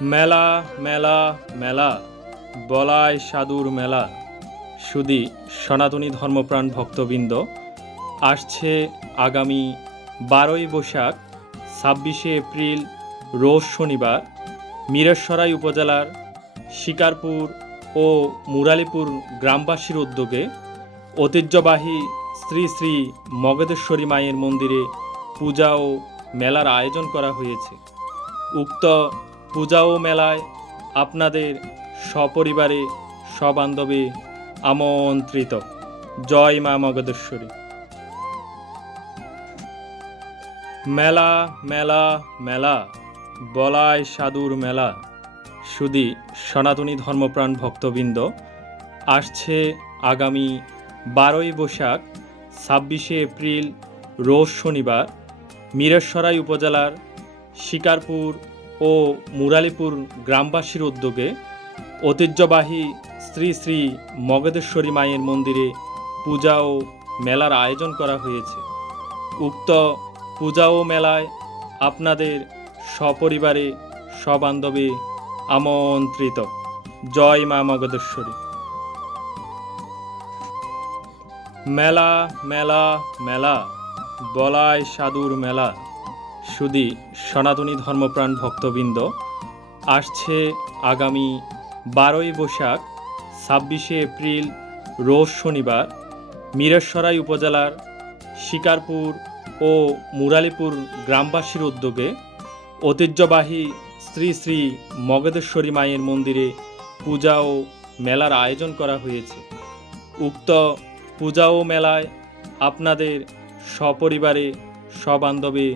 মেলা মেলা মেলা বলায় সাধুর মেলা। শুধু সনাতনী ধর্মপ্রাণ ভক্তবৃন্দ, আসছে আগামী 12ই বৈশাখ 26শে এপ্রিল রোজ শনিবার মিরসরাই উপজেলার শিকারপুর ও মুরালিপুর গ্রামবাসীর উদ্যোগে ঐতিহ্যবাহী শ্রী শ্রী মগধেশ্বরী মায়ের মন্দিরে পূজা ও মেলার আয়োজন করা হয়েছে। উক্ত পূজা ও মেলায় আপনাদের সপরিবারে সবান্ধবে আমন্ত্রিত। জয় মা মগধেশ্বরী। মেলা মেলা মেলা বলায় সাধুর মেলা। শুধু সনাতনী ধর্মপ্রাণ ভক্তবৃন্দ, আসছে আগামী 12ই বৈশাখ 26শে এপ্রিল রোজ শনিবার মিরসরাই উপজেলার শিকারপুর ও মুরালিপুর গ্রামবাসীর উদ্যোগে ঐতিহ্যবাহী শ্রী শ্রী মগধেশ্বরী মায়ের মন্দিরে পূজা ও মেলার আয়োজন করা হয়েছে। উক্ত পূজা ও মেলায় আপনাদের সপরিবারে সবান্ধবে আমন্ত্রিত। জয় মা মগধেশ্বরী। মেলা মেলা মেলা বলায় সাধুর মেলা। শুধু সনাতনী ধর্মপ্রাণ ভক্তবৃন্দ, আসছে আগামী 12ই বৈশাখ 26শে এপ্রিল রোজ শনিবার মিরসরাই উপজেলার শিকারপুর ও মুরালিপুর গ্রামবাসীর উদ্যোগে ঐতিহ্যবাহী শ্রী শ্রী মগধেশ্বরী মায়ের মন্দিরে পূজা ও মেলার আয়োজন করা হয়েছে। উক্ত পূজা ও মেলায় আপনাদের সপরিবারে সবান্ধবে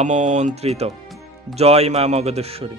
আমন্ত্রিত। জয় মা মগধেশ্বরী।